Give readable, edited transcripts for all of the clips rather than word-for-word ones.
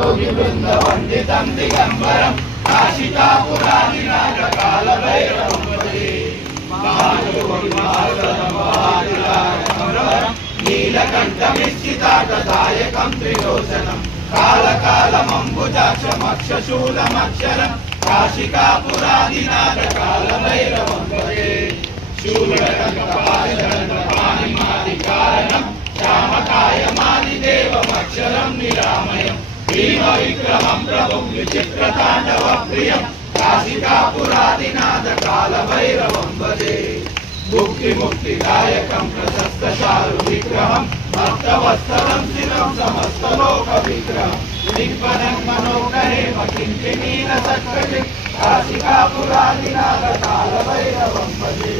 योगिवृन्दवन्दितं दिगम्बरं काशिकापुरादिनाथकालभैरवं भजे महायोगिमार्गदमहादिलायकं नीलकण्ठमिश्चिताटदायकं त्रिलोचनं कालकालमम्बुजाक्षमक्षशूलमक्षरं काशिकापुरादिनाथकालभैरवं भजे शूलकपाशरणपाणिमादिकारणं श्यामकायमादिदेवमक्षरं निरामयं भीमविक्रमं प्रभुं विचित्रताण्डवप्रियं काशिकापुरादिनाथकालभैरवं भजे मुक्तिदायकं प्रशस्तचारुविग्रहं भक्तवत्सलं शिरं समस्तलोकविग्रहं दिग्वनं मनोहरेम किङ्किणीरसत्कटिं काशिकापुरादिनाथकालभैरवं भजे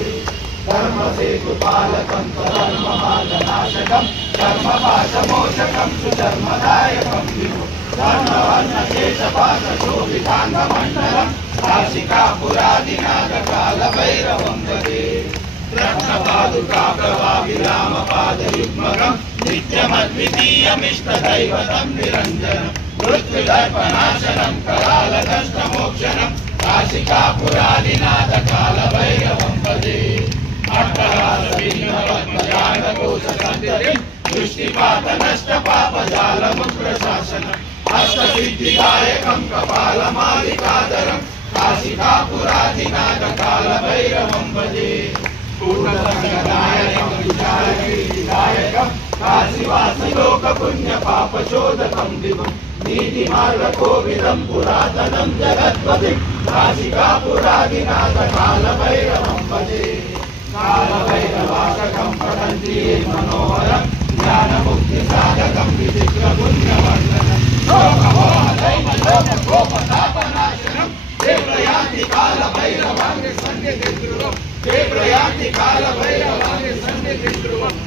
धर्मसेतुपालकं धर्ममार्गनाशकं धर्मपाशमोचकं सुधर्मदायकं विभुं धर्मवर्णशेषपाशोभिताङ्गमण्डलं काशिकापुरादिनाथकालभैरवं भजे रत्नपादुका प्रभाविरामपादयुग्मकं नित्यमद्वितीयमिष्टदैवतं निरञ्जनं मृत्युदर्पनाशनं करालकष्टमोक्षणं काशिकापुरादिनाथकालभैरवं भजे अट्टहासविघ्नपद्मजालकोशसञ्चरिं दृष्टिपातनष्टपापजालमुग्रशासनम् अष्टसिद्धिदायकं कपालमालिकाधरं काशिकापुरादिनाथकालभैरवं भजे पूर्णसङ्गदायकं विचारकीर्तिदायकं काशीवासिलोकपुण्यपापशोधकं विभुं नीतिमार्गकोविदं पुरातनं जगत्पतिं काशिकापुरादिनाथकालभैरवं भजे कालभैरवासकं पठन्ति ये मनोहरं ज्ञानमुक्तिसाधकं विचित्रपुण्यवर्धनं लोकमोहदैवलोककोपतापनाशनं ते प्रयान्ति कालभैरवाङ्गसन्निधिं ध्रुवं ते प्रयान्ति कालभैरवाङ्गसन्निधिं ध्रुवम्